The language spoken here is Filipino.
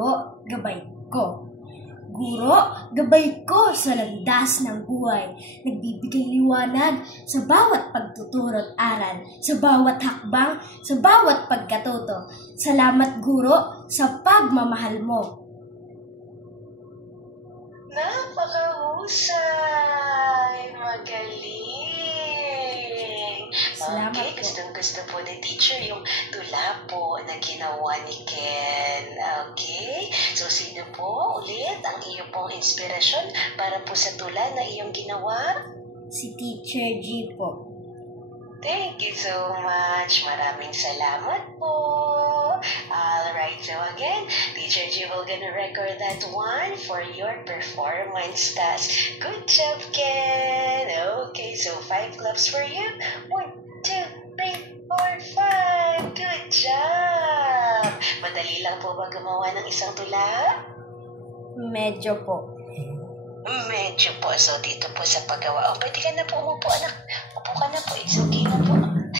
Guro, gabay ko. Guro, gabay ko sa landas ng buhay. Nagbibigay liwanag sa bawat pagtuturo't aral, sa bawat hakbang, sa bawat pagkatuto. Salamat, Guro, sa pagmamahal mo. Napakahusay! Magaling! Salamat okay, po. gustong-gusto po ni teacher yung tula po na ginawa ni Ken. Okay? So, sino po ulit ang iyo pong inspirasyon para po sa tula na iyong ginawa? Si Teacher G po. Thank you so much. Maraming salamat po. Alright, so again, Teacher G will gonna record that one for your performance task. Good job, Ken. Okay, so 5 claps for you. 1, 2, 3, 4, 5. Good job. Madali lang po ba gumawa ng isang tula? Medyo po. Medyo po. So, dito po sa paggawa. O, pwede ka na po umupo, anak.